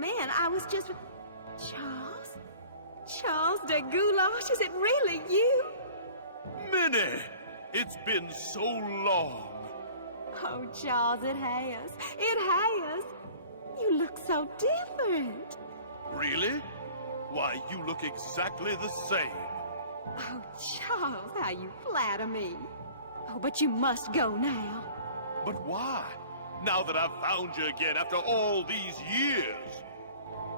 come in. I was just... Charles? Charles de Goulash, is it really you? Minnie! It's been so long. Oh, Charles, it has. It has. You look so different. Really? Why, you look exactly the same. Oh, Charles, how you flatter me. Oh, but you must go now. But why? Now that I've found you again after all these years.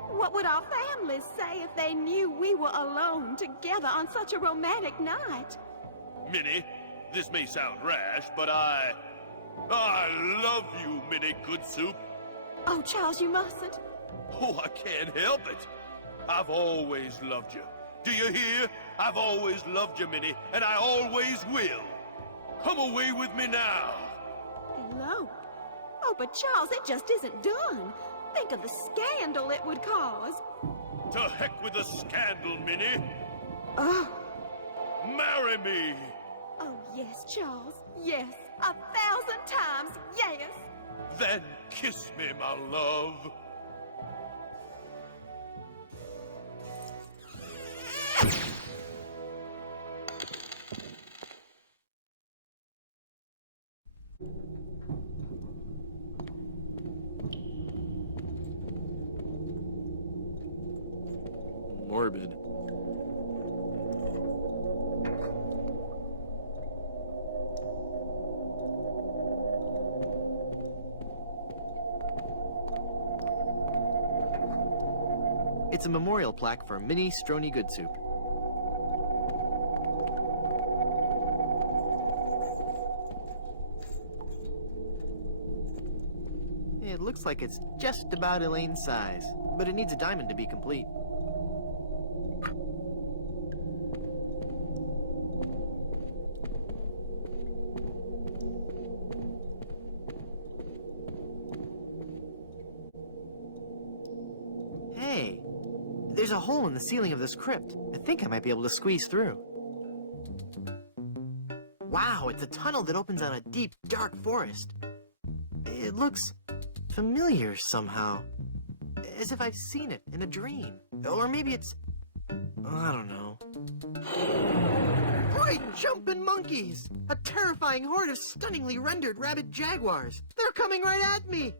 What would our families say if they knew we were alone together on such a romantic night? Minnie, this may sound rash, but I love you, Minnie Good Soup. Oh, Charles, you mustn't. Oh, I can't help it. I've always loved you. Do you hear? I've always loved you, Minnie, and I always will. Come away with me now. Elope? Oh, but Charles, it just isn't done. Think of the scandal it would cause. To heck with the scandal, Minnie. Oh. Marry me. Oh, yes, Charles. Yes. 1,000 times yes. Then kiss me, my love. Morbid. It's a memorial plaque for Minnie Strony Good Soup. It looks like it's just about Elaine's size, but it needs a diamond to be complete. Hey, there's a hole in the ceiling of this crypt. I think I might be able to squeeze through. Wow, it's a tunnel that opens on a deep, dark forest. It looks familiar somehow. As if I've seen it in a dream. Or maybe it's... I don't know. Great jumping monkeys! A terrifying horde of stunningly rendered rabid jaguars. They're coming right at me!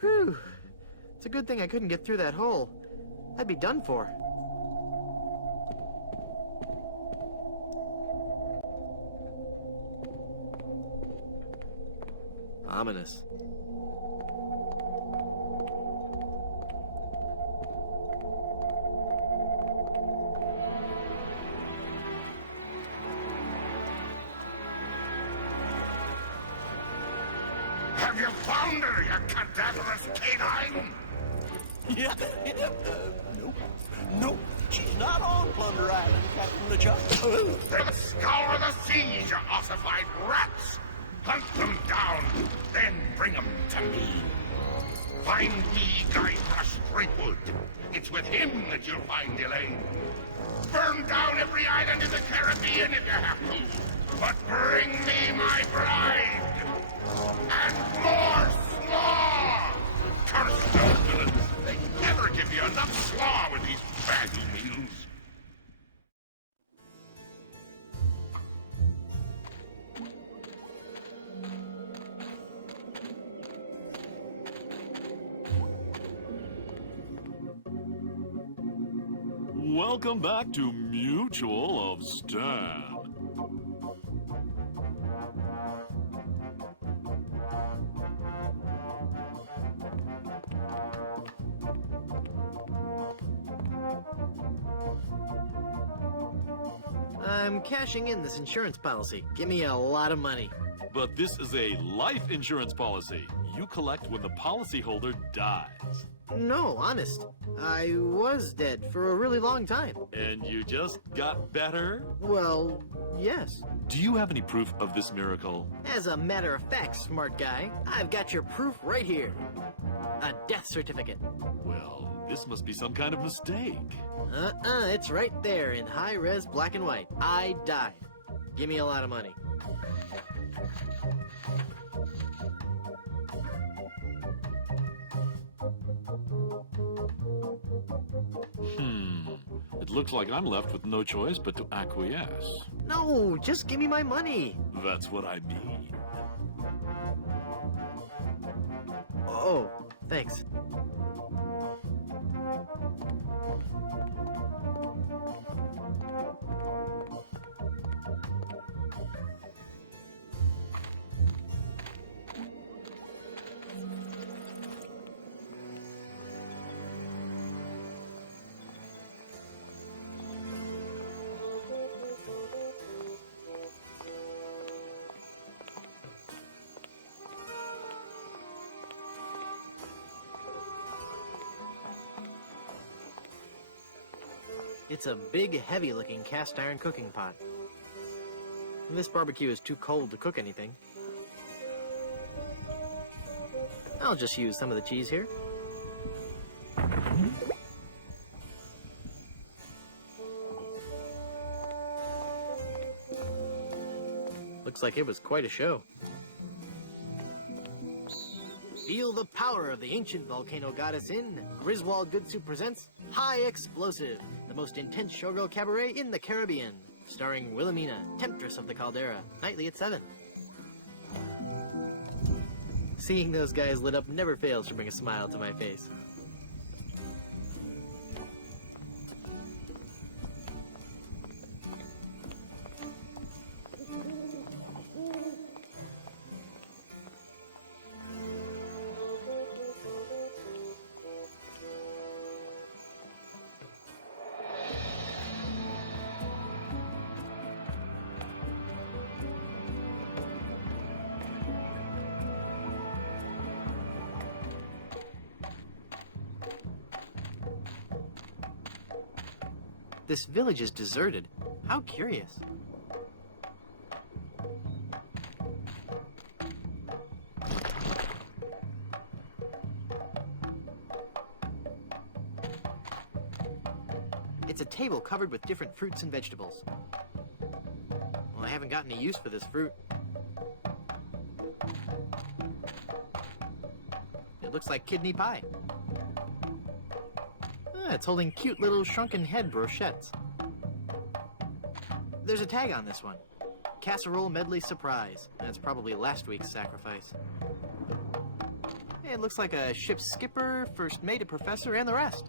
Whew. It's a good thing I couldn't get through that hole. I'd be done for. Ominous. Have you found her, you cadaverous canine? Yeah, nope. She's not on Plunder Island, Captain LeChuck. Then scour the seas, you ossified rats! Hunt them down, then bring them to me. Find me Guy Thrush Threepwood. It's with him that you'll find Elaine. Burn down every island in the Caribbean if you have to. But bring me my bride! And more slaw! Curse those villains! They never give you enough slaw with these baggy meals. Welcome back to Mutual of Stan. I'm cashing in this insurance policy. Give me a lot of money. But this is a life insurance policy. You collect when the policyholder dies. No, honest. I was dead for a really long time. And you just got better? Well, yes. Do you have any proof of this miracle? As a matter of fact, smart guy, I've got your proof right here. A death certificate. Well, this must be some kind of mistake. It's right there in high-res black and white. I died. Give me a lot of money. It looks like I'm left with no choice but to acquiesce. No, just give me my money. That's what I mean. Oh, thanks. It's a big, heavy-looking cast-iron cooking pot. This barbecue is too cold to cook anything. I'll just use some of the cheese here. Looks like it was quite a show. Feel the power of the ancient volcano goddess in Griswold Goodsuit presents High Explosive, the most intense showgirl cabaret in the Caribbean, starring Wilhelmina, Temptress of the Caldera, nightly at 7. Seeing those guys lit up never fails to bring a smile to my face. This village is deserted. How curious. It's a table covered with different fruits and vegetables. Well, I haven't got any use for this fruit. It looks like kidney pie. It's holding cute little shrunken head brochettes. There's a tag on this one. Casserole Medley Surprise. That's probably last week's sacrifice. It looks like a ship's skipper, first mate, a professor, and the rest.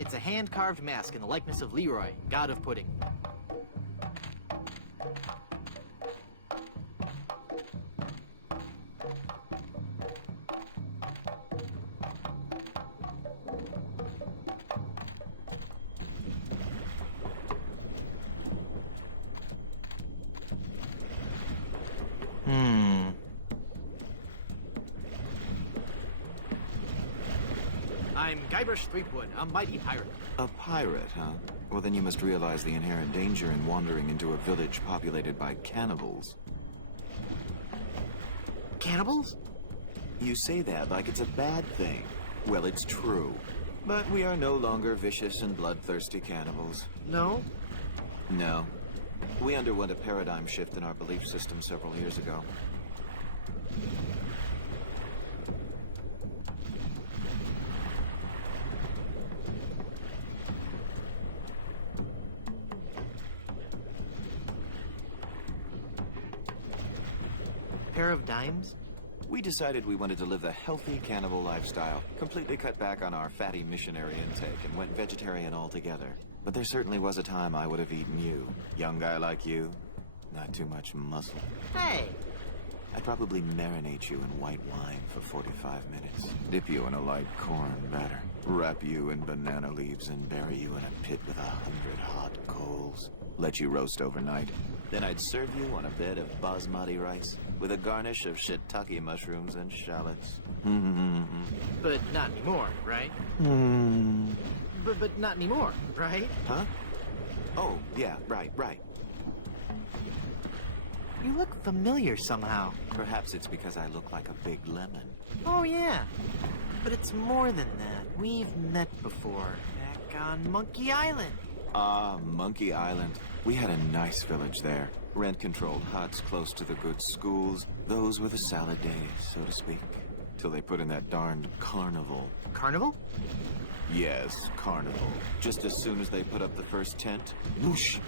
It's a hand-carved mask in the likeness of Leroy, god of pudding. I'm Guybrush Threepwood, a mighty pirate. A pirate, huh? Well, then you must realize the inherent danger in wandering into a village populated by cannibals. Cannibals? You say that like it's a bad thing. Well, it's true. But we are no longer vicious and bloodthirsty cannibals. No? No. We underwent a paradigm shift in our belief system several years ago. Pair of dimes? We decided we wanted to live a healthy cannibal lifestyle, completely cut back on our fatty missionary intake, and went vegetarian altogether. But there certainly was a time I would have eaten you. Young guy like you, not too much muscle. Hey! I'd probably marinate you in white wine for 45 minutes. Dip you in a light corn batter. Wrap you in banana leaves and bury you in a pit with 100 hot coals. Let you roast overnight. Then I'd serve you on a bed of basmati rice with a garnish of shiitake mushrooms and shallots. But not anymore, right? But not anymore, right? Huh? Oh, yeah, right. You look familiar somehow. Perhaps it's because I look like a big lemon. Oh, yeah. But it's more than that. We've met before. Back on Monkey Island. Ah, Monkey Island. We had a nice village there. Rent-controlled huts close to the good schools. Those were the salad days, so to speak. Till they put in that darned carnival. Carnival? Yes, carnival. Just as soon as they put up the first tent, whoosh!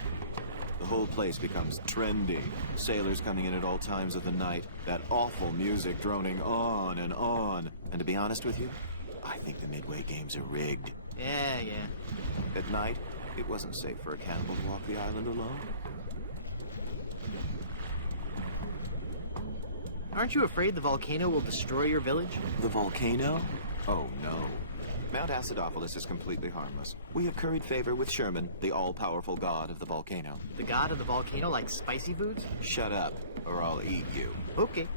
The whole place becomes trendy. Sailors coming in at all times of the night. That awful music droning on and on. And to be honest with you, I think the Midway games are rigged. Yeah. At night, it wasn't safe for a cannibal to walk the island alone. Aren't you afraid the volcano will destroy your village? The volcano? Oh, no. Mount Acidophilus is completely harmless. We have curried favor with Sherman, the all-powerful god of the volcano. The god of the volcano likes spicy foods? Shut up, or I'll eat you. Okay.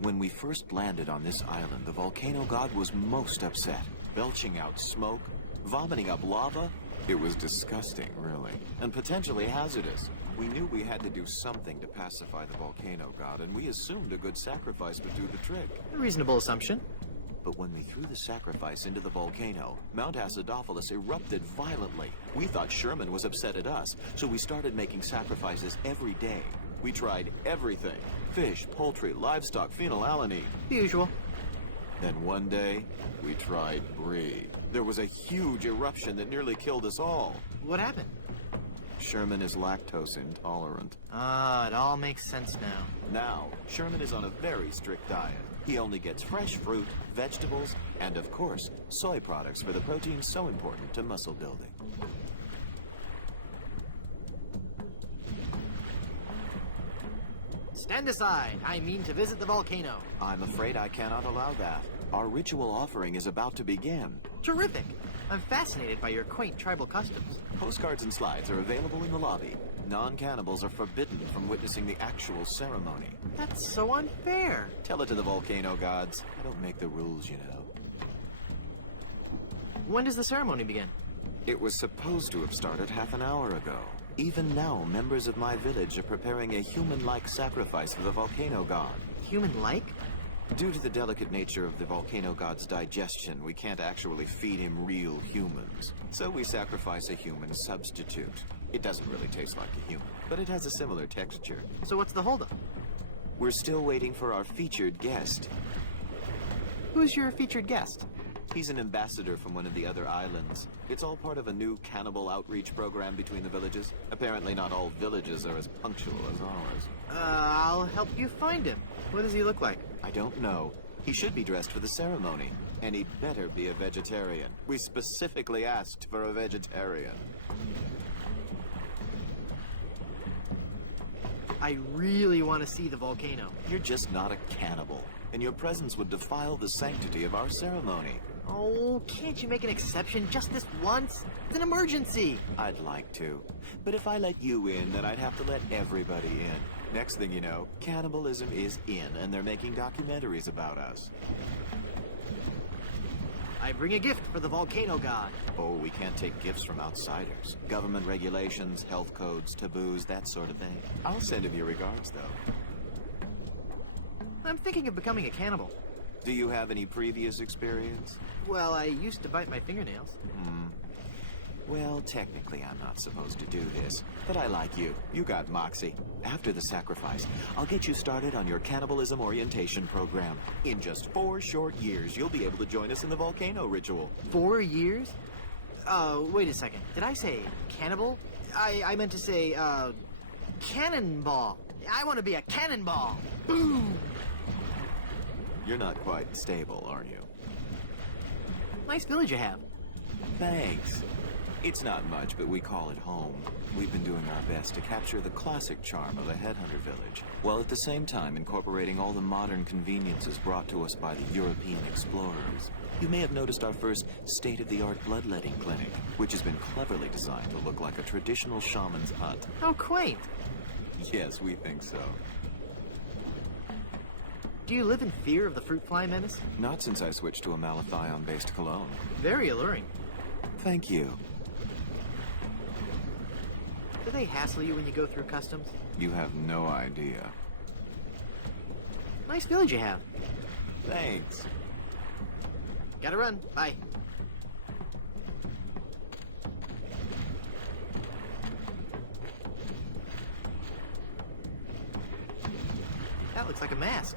When we first landed on this island, the volcano god was most upset. Belching out smoke, vomiting up lava. It was disgusting, really. And potentially hazardous. We knew we had to do something to pacify the volcano god, and we assumed a good sacrifice would do the trick. A reasonable assumption. But when we threw the sacrifice into the volcano, Mount Acidophilus erupted violently. We thought Sherman was upset at us, so we started making sacrifices every day. We tried everything. Fish, poultry, livestock, phenylalanine. The usual. Then one day, we tried brie. There was a huge eruption that nearly killed us all. What happened? Sherman is lactose intolerant. Ah, it all makes sense now. Now, Sherman is on a very strict diet. He only gets fresh fruit, vegetables, and of course, soy products for the protein so important to muscle building. Stand aside. I mean to visit the volcano. I'm afraid I cannot allow that. Our ritual offering is about to begin. Terrific. I'm fascinated by your quaint tribal customs. Postcards and slides are available in the lobby. Non-cannibals are forbidden from witnessing the actual ceremony. That's so unfair. Tell it to the volcano gods. I don't make the rules, you know. When does the ceremony begin? It was supposed to have started half an hour ago. Even now, members of my village are preparing a human-like sacrifice for the volcano god. Human-like? Due to the delicate nature of the volcano god's digestion, we can't actually feed him real humans. So we sacrifice a human substitute. It doesn't really taste like a human, but it has a similar texture. So what's the holdup? We're still waiting for our featured guest. Who's your featured guest? He's an ambassador from one of the other islands. It's all part of a new cannibal outreach program between the villages. Apparently not all villages are as punctual as ours. I'll help you find him. What does he look like? I don't know. He should be dressed for the ceremony. And he'd better be a vegetarian. We specifically asked for a vegetarian. I really want to see the volcano. You're just not a cannibal. And your presence would defile the sanctity of our ceremony. Oh, can't you make an exception just this once? It's an emergency. I'd like to. But if I let you in, then I'd have to let everybody in. Next thing you know, cannibalism is in, and they're making documentaries about us. I bring a gift for the volcano god. Oh, we can't take gifts from outsiders. Government regulations, health codes, taboos, that sort of thing. I'll send him your regards, though. I'm thinking of becoming a cannibal. Do you have any previous experience? Well, I used to bite my fingernails. Well, technically I'm not supposed to do this, but I like you. You got moxie. After the sacrifice, I'll get you started on your cannibalism orientation program. In just 4 short years, you'll be able to join us in the volcano ritual. 4 years? Wait a second. Did I say cannibal? I meant to say, cannonball. I want to be a cannonball. Boom! You're not quite stable, are you? Nice village you have. Thanks. It's not much, but we call it home. We've been doing our best to capture the classic charm of a headhunter village, while at the same time incorporating all the modern conveniences brought to us by the European explorers. You may have noticed our first state-of-the-art bloodletting clinic, which has been cleverly designed to look like a traditional shaman's hut. How quaint. Yes, we think so. Do you live in fear of the fruit fly menace? Not since I switched to a malathion-based cologne. Very alluring. Thank you. Do they hassle you when you go through customs? You have no idea. Nice village you have. Thanks. Gotta run. Bye. That looks like a mask.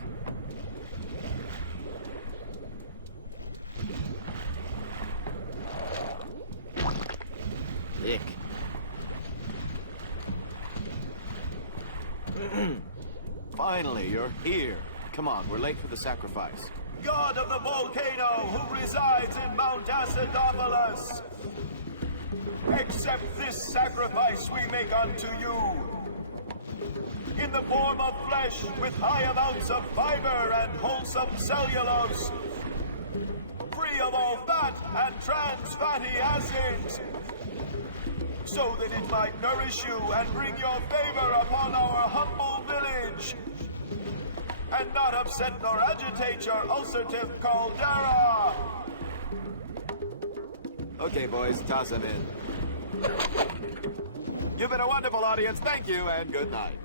Ick. Finally, you're here. Come on, we're late for the sacrifice. God of the volcano who resides in Mount Acidophilus, accept this sacrifice we make unto you. In the form of flesh with high amounts of fiber and wholesome cellulose, free of all fat and trans fatty acids, so that it might nourish you and bring your favor upon our humble village, and not upset nor agitate your ulcerative caldera. Okay, boys, toss him in. You've been a wonderful audience. Thank you, and good night.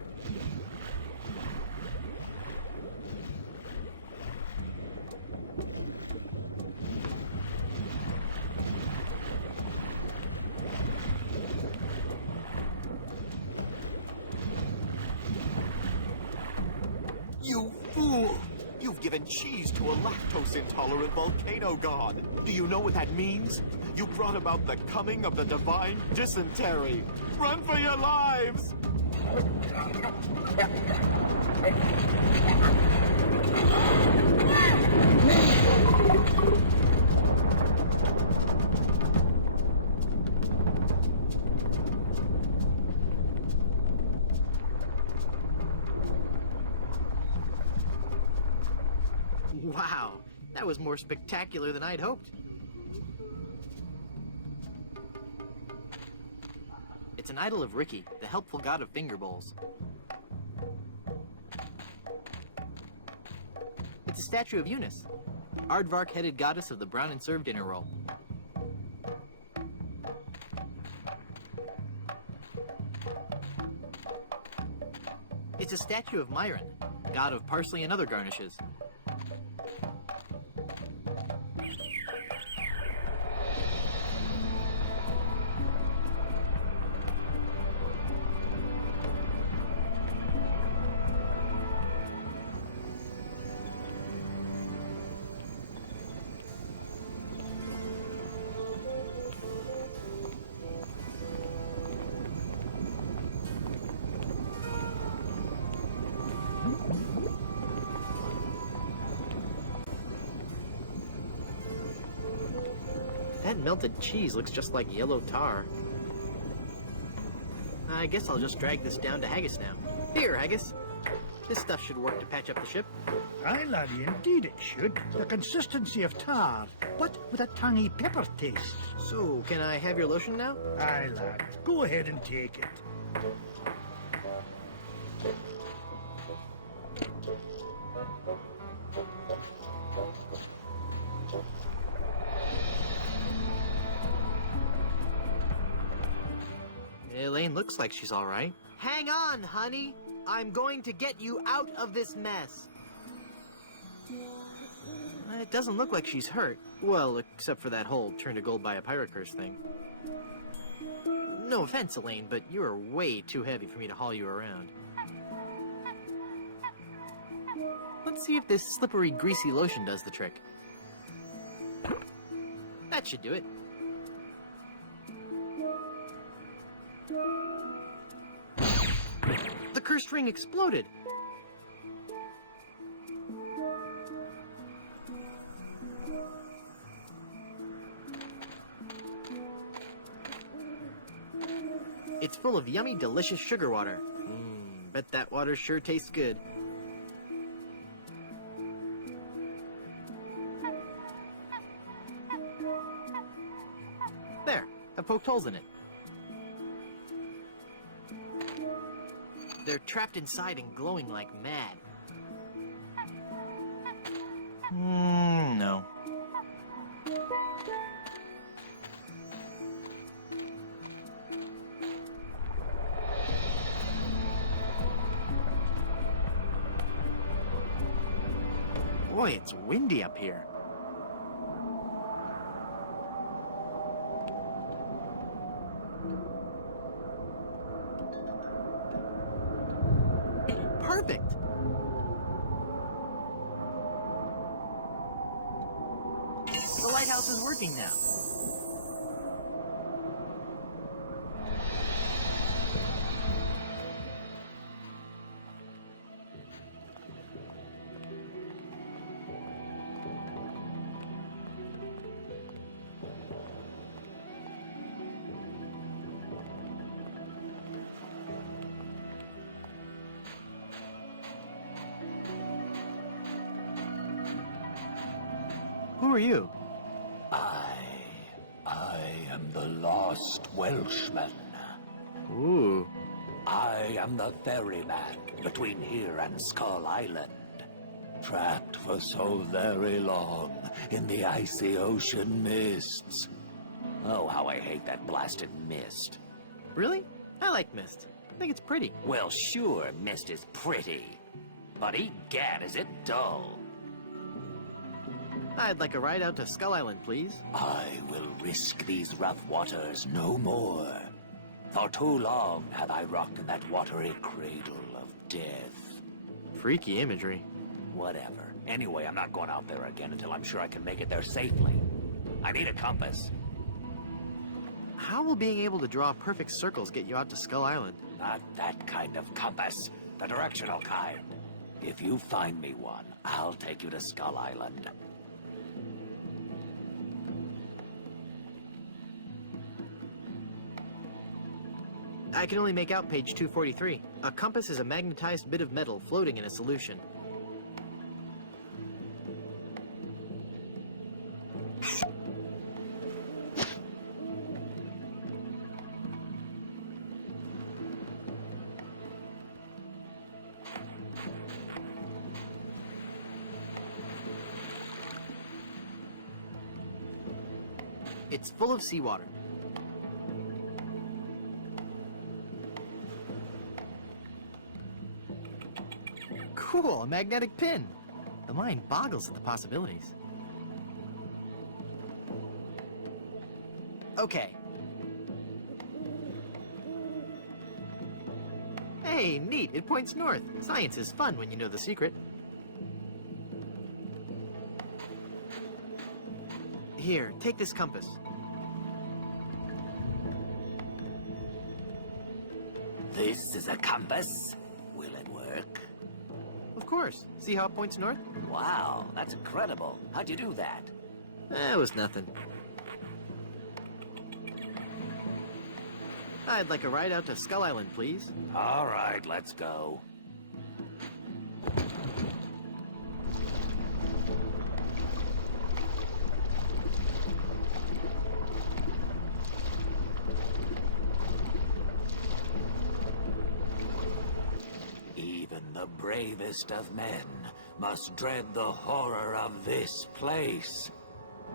You fool! You've given cheese to a lactose-intolerant volcano god. Do you know what that means? You brought about the coming of the divine dysentery. Run for your lives! Wow, that was more spectacular than I'd hoped. It's an idol of Ricky, the helpful god of finger bowls. It's a statue of Eunice, aardvark-headed goddess of the brown and served dinner roll. It's a statue of Myron, god of parsley and other garnishes. That melted cheese looks just like yellow tar. I guess I'll just drag this down to Haggis now. Here, Haggis. This stuff should work to patch up the ship. Aye, laddie, indeed it should. The consistency of tar, but with a tangy pepper taste. So, can I have your lotion now? Aye, lad. Go ahead and take it. Elaine looks like she's all right. Hang on, honey. I'm going to get you out of this mess. It doesn't look like she's hurt. Well, except for that whole turn to gold by a pirate curse thing. No offense, Elaine, but you are way too heavy for me to haul you around. Let's see if this slippery, greasy lotion does the trick. That should do it. The cursed ring exploded. It's full of yummy, delicious sugar water. Bet that water sure tastes good. There, I poked holes in it. They're trapped inside and glowing like mad. No. Boy, it's windy up here. Perfect! lighthouse is working now. Who are you? I am the lost Welshman. Ooh. I am the ferryman between here and Skull Island. Trapped for so very long in the icy ocean mists. Oh, how I hate that blasted mist. Really? I like mist. I think it's pretty. Well, sure, mist is pretty. But egad, is it dull. I'd like a ride out to Skull Island, please. I will risk these rough waters no more. For too long have I rocked in that watery cradle of death. Freaky imagery. Whatever. Anyway, I'm not going out there again until I'm sure I can make it there safely. I need a compass. How will being able to draw perfect circles get you out to Skull Island? Not that kind of compass. The directional kind. If you find me one, I'll take you to Skull Island. I can only make out page 243. A compass is a magnetized bit of metal floating in a solution. It's full of seawater. Cool, a magnetic pin. The mind boggles at the possibilities. Okay. Hey, neat, it points north. Science is fun when you know the secret. Here, take this compass. This is a compass. Will it work? Of course. See how it points north? Wow, that's incredible. How'd you do that? It was nothing. I'd like a ride out to Skull Island, please. All right, let's go. Even the bravest of men must dread the horror of this place.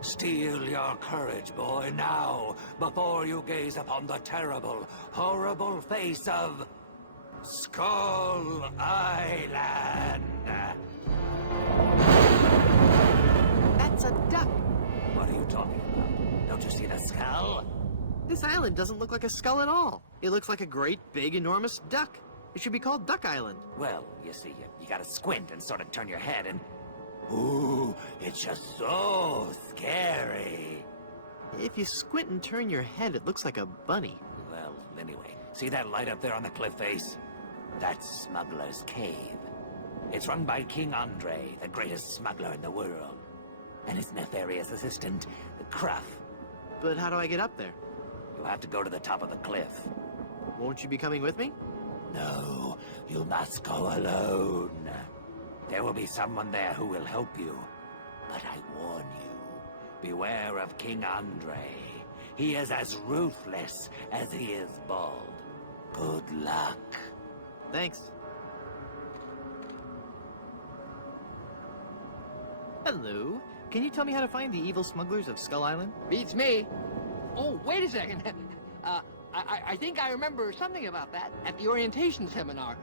Steel your courage, boy, now, before you gaze upon the terrible, horrible face of Skull Island. That's a duck. What are you talking about? Don't you see the skull? This island doesn't look like a skull at all. It looks like a great, big, enormous duck. It should be called Duck Island. Well, you see, you gotta squint and sort of turn your head and... Ooh, it's just so scary. If you squint and turn your head, it looks like a bunny. Well, anyway, see that light up there on the cliff face? That's Smuggler's Cave. It's run by King Andre, the greatest smuggler in the world. And his nefarious assistant, Cruff. But how do I get up there? You'll have to go to the top of the cliff. Won't you be coming with me? No, you must go alone. There will be someone there who will help you. But I warn you, beware of King Andre. He is as ruthless as he is bald. Good luck. Thanks. Hello. Can you tell me how to find the evil smugglers of Skull Island? Beats me. Oh, wait a second. I think I remember something about that at the orientation seminar.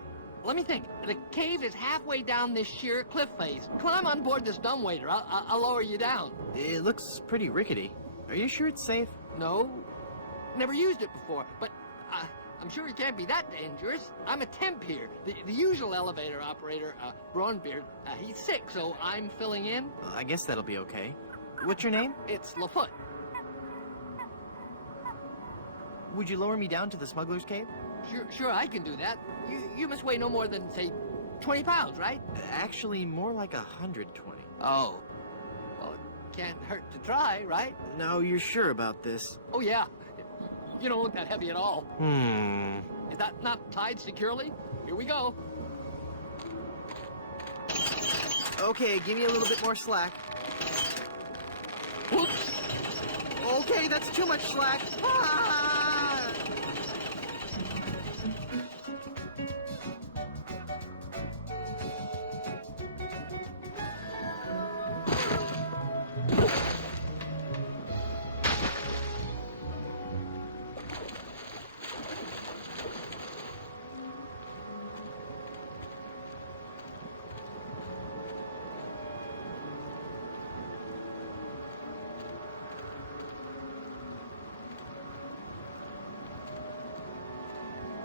Let me think. The cave is halfway down this sheer cliff face. Climb on board this dumbwaiter. I'll lower you down. It looks pretty rickety. Are you sure it's safe? No. Never used it before, but I'm sure it can't be that dangerous. I'm a temp here. The usual elevator operator, Braunbeard, he's sick, so I'm filling in. I guess that'll be okay. What's your name? It's Lafoot. Would you lower me down to the smuggler's cave? Sure, I can do that. You must weigh no more than, say, 20 pounds, right? Actually, more like 120. Oh. Well, it can't hurt to try, right? No, you're sure about this? Oh, yeah. You don't look that heavy at all. Is that not tied securely? Here we go. Okay, give me a little bit more slack. Whoops. Okay, that's too much slack. Ah!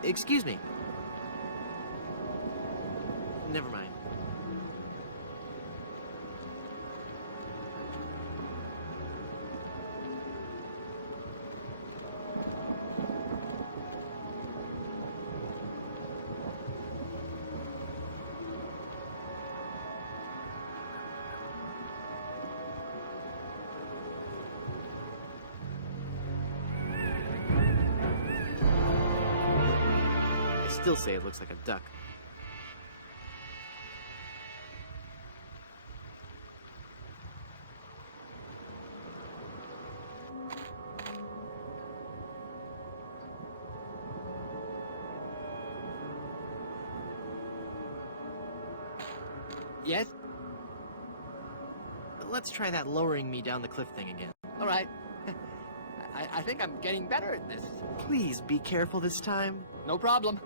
Excuse me. Never mind. Still say it looks like a duck. Yes? Let's try that lowering me down the cliff thing again. All right. I think I'm getting better at this. Please be careful this time. No problem.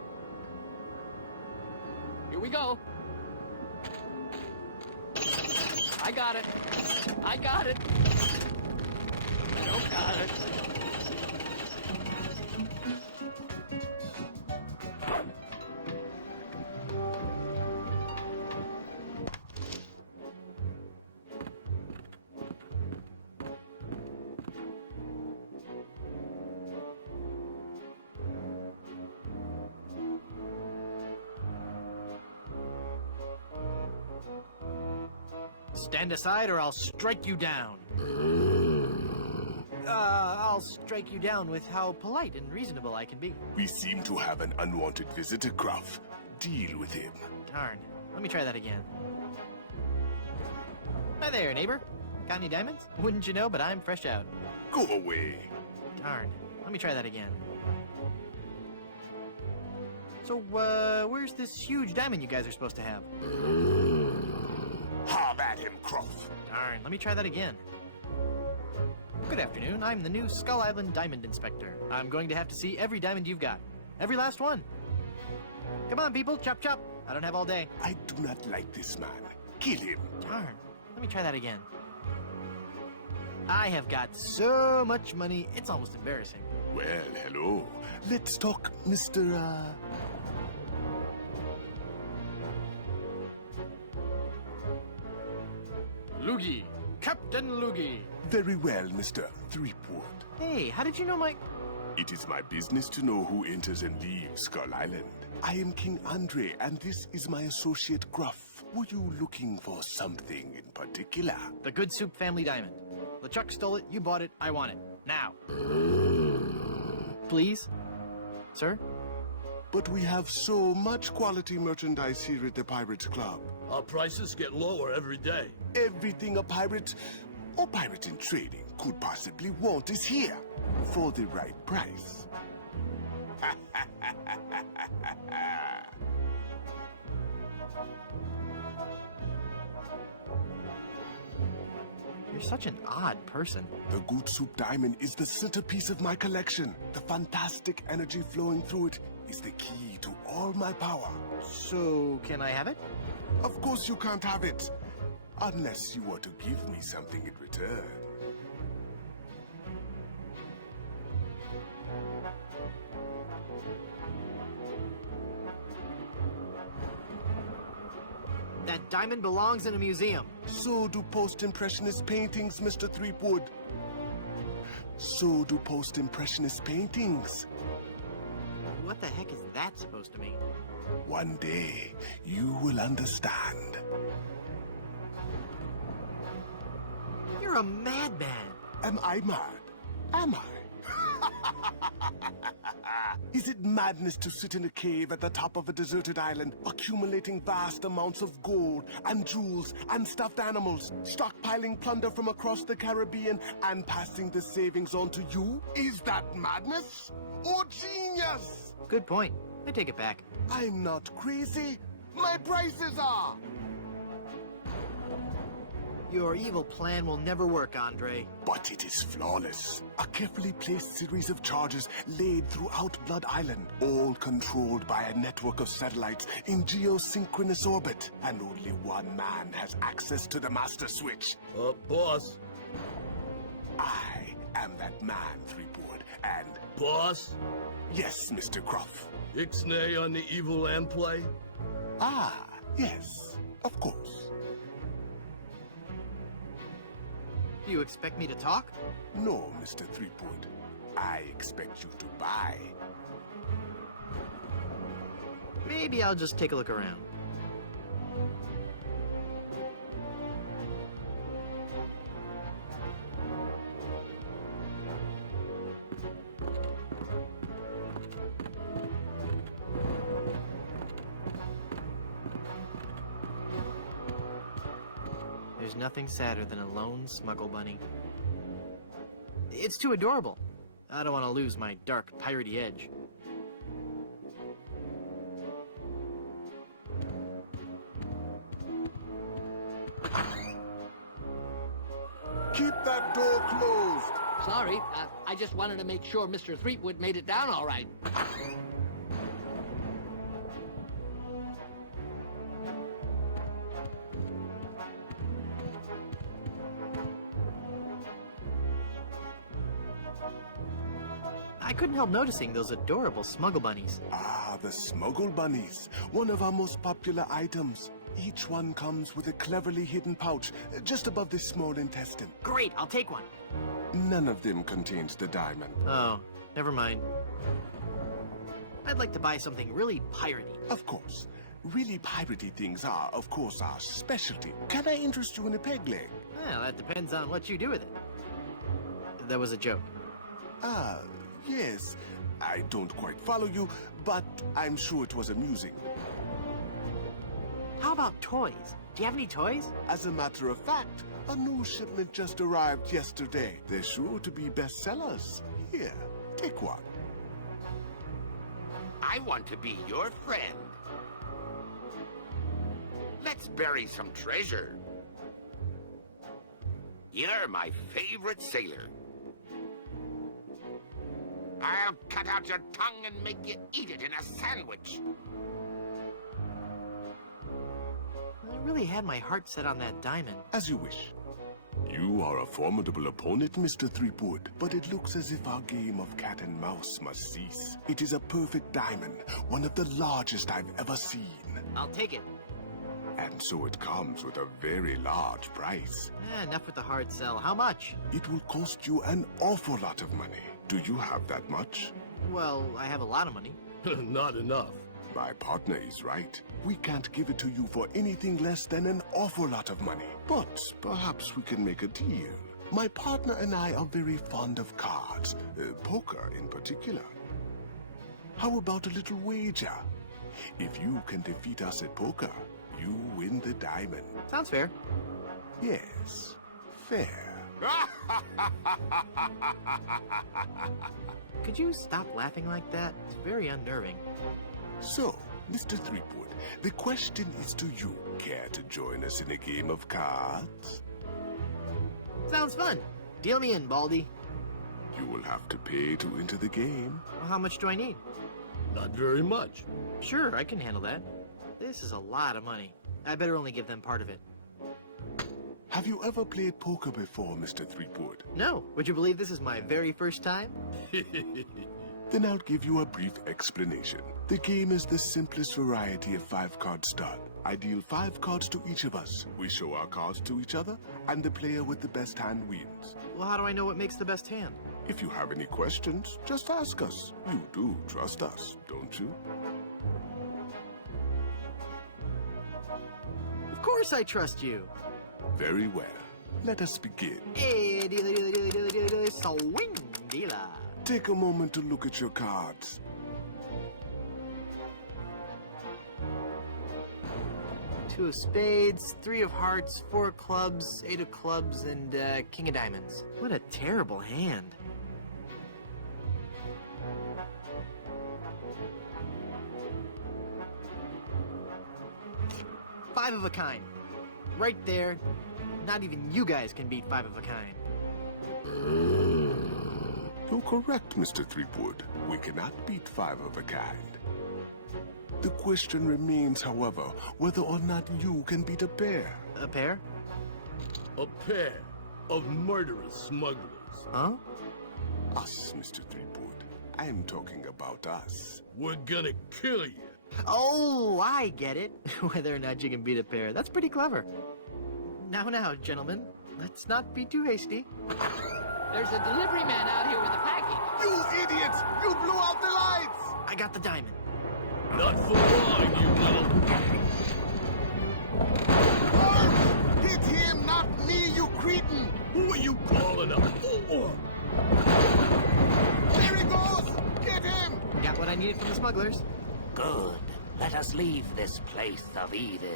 Here we go. I got it. I got it. You got it. Stand aside or I'll strike you down. I'll strike you down with how polite and reasonable I can be. We seem to have an unwanted visitor, Gruff. Deal with him. Darn. Let me try that again. Hi there, neighbor. Got any diamonds? Wouldn't you know, but I'm fresh out. Go away. Darn. Let me try that again. So, where's this huge diamond you guys are supposed to have? Hob at him, Gruff. Darn. Let me try that again. Good afternoon. I'm the new Skull Island Diamond Inspector. I'm going to have to see every diamond you've got. Every last one. Come on, people. Chop, chop. I don't have all day. I do not like this man. Kill him. Darn. Let me try that again. I have got so much money, it's almost embarrassing. Well, hello. Let's talk, Mr. Loogie. Captain Loogie. Very well, Mr. Threepwood. Hey, how did you know my... It is my business to know who enters and leaves Skull Island. I am King Andre, and this is my associate Gruff. Were you looking for something in particular? The Good Soup family diamond. LeChuck stole it, you bought it, I want it. Now. Please? Sir? But we have so much quality merchandise here at the Pirates Club. Our prices get lower every day. Everything a pirate or pirate in trading could possibly want is here for the right price. You're such an odd person. The Good Soup Diamond is the centerpiece of my collection. The fantastic energy flowing through it is the key to all my power. So, can I have it? Of course you can't have it, unless you were to give me something in return. That diamond belongs in a museum. So do post-impressionist paintings, Mr. Threepwood. So do post-impressionist paintings. What the heck is that supposed to mean? One day, you will understand. You're a madman. Am I mad? Am I? Is it madness to sit in a cave at the top of a deserted island, accumulating vast amounts of gold and jewels and stuffed animals, stockpiling plunder from across the Caribbean, and passing the savings on to you? Is that madness? Or genius? Good point. I take it back. I'm not crazy. My prices are. Your evil plan will never work, Andre. But it is flawless. A carefully placed series of charges laid throughout Blood Island, all controlled by a network of satellites in geosynchronous orbit. And only one man has access to the master switch. Boss. I am that man, Threepwood, and... Boss? Yes, Mr. Croft. Ixnay on the evil and play? Ah, yes, of course. Do you expect me to talk? No, Mr. Threepwood. I expect you to buy. Maybe I'll just take a look around. There's nothing sadder than a lone smuggle bunny. It's too adorable. I don't want to lose my dark, piratey edge. Keep that door closed. Sorry, I just wanted to make sure Mr. Threepwood made it down all right. I couldn't help noticing those adorable smuggle bunnies. Ah, the smuggle bunnies. One of our most popular items. Each one comes with a cleverly hidden pouch just above the small intestine. Great, I'll take one. None of them contains the diamond. Oh, never mind. I'd like to buy something really piratey. Of course. Really piratey things are, of course, our specialty. Can I interest you in a peg leg? Well, that depends on what you do with it. That was a joke. Ah, yes. I don't quite follow you, but I'm sure it was amusing. How about toys? Do you have any toys? As a matter of fact, a new shipment just arrived yesterday. They're sure to be bestsellers. Here, take one. I want to be your friend. Let's bury some treasure. You're my favorite sailor. I'll cut out your tongue and make you eat it in a sandwich. I really had my heart set on that diamond. As you wish. You are a formidable opponent, Mr. Threepwood, but it looks as if our game of cat and mouse must cease. It is a perfect diamond, one of the largest I've ever seen. I'll take it. And so it comes with a very large price. Enough with the hard sell. How much? It will cost you an awful lot of money. Do you have that much? Well, I have a lot of money. Not enough. My partner is right. We can't give it to you for anything less than an awful lot of money. But perhaps we can make a deal. My partner and I are very fond of cards, poker in particular. How about a little wager? If you can defeat us at poker, you win the diamond. Sounds fair. Yes, fair. Could you stop laughing like that? It's very unnerving. So, Mr. Threepwood, the question is to you. Care to join us in a game of cards? Sounds fun. Deal me in, Baldy. You will have to pay to enter the game. Well, how much do I need? Not very much. Sure, I can handle that. This is a lot of money. I better only give them part of it. Have you ever played poker before, Mr. Threepwood? No. Would you believe this is my very first time? Then I'll give you a brief explanation. The game is the simplest variety of 5-card stud. I deal 5 cards to each of us. We show our cards to each other, and the player with the best hand wins. Well, how do I know what makes the best hand? If you have any questions, just ask us. You do trust us, don't you? Of course I trust you. Very well. Let us begin. Hey, dealer, swing, dealer. Take a moment to look at your cards. Two of spades, 3 of hearts, 4 of clubs, 8 of clubs, and king of diamonds. What a terrible hand. Five of a kind. Right there. Not even you guys can beat 5 of a kind. You're correct, Mr. Threepwood. We cannot beat 5 of a kind. The question remains, however, whether or not you can beat a pair. A pair? A pair of murderous smugglers. Huh? Us, Mr. Threepwood. I'm talking about us. We're gonna kill you. Oh, I get it. Whether or not you can beat a pair. That's pretty clever. Now, gentlemen. Let's not be too hasty. There's a delivery man out here with a package. You idiots! You blew out the lights! I got the diamond. Not for long, you little... Hit him, not me, you cretin! Who are you calling up? There he goes! Get him! Got what I needed from the smugglers. Good. Let us leave this place of evil.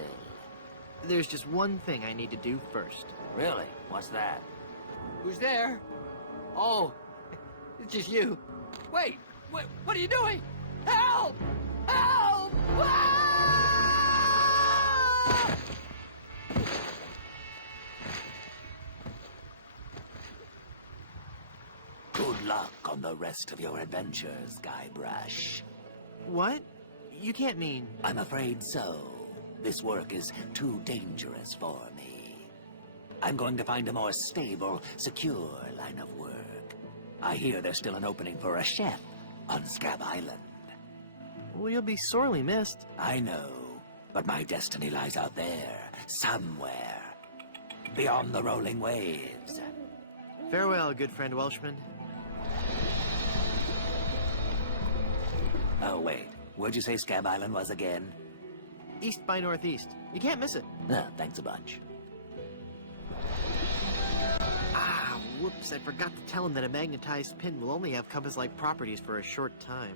There's just one thing I need to do first. Really? What's that? Who's there? Oh, it's just you. Wait, what are you doing? Help! Help! Ah! Good luck on the rest of your adventures, Guybrush. What? You can't mean... I'm afraid so. This work is too dangerous for me. I'm going to find a more stable, secure line of work. I hear there's still an opening for a chef on Scab Island. Well, you'll be sorely missed. I know, but my destiny lies out there, somewhere, beyond the rolling waves. Farewell, good friend Welshman. Oh, wait. Where'd you say Scab Island was again? East by northeast. You can't miss it. Thanks a bunch. Ah, whoops. I forgot to tell him that a magnetized pin will only have compass-like properties for a short time.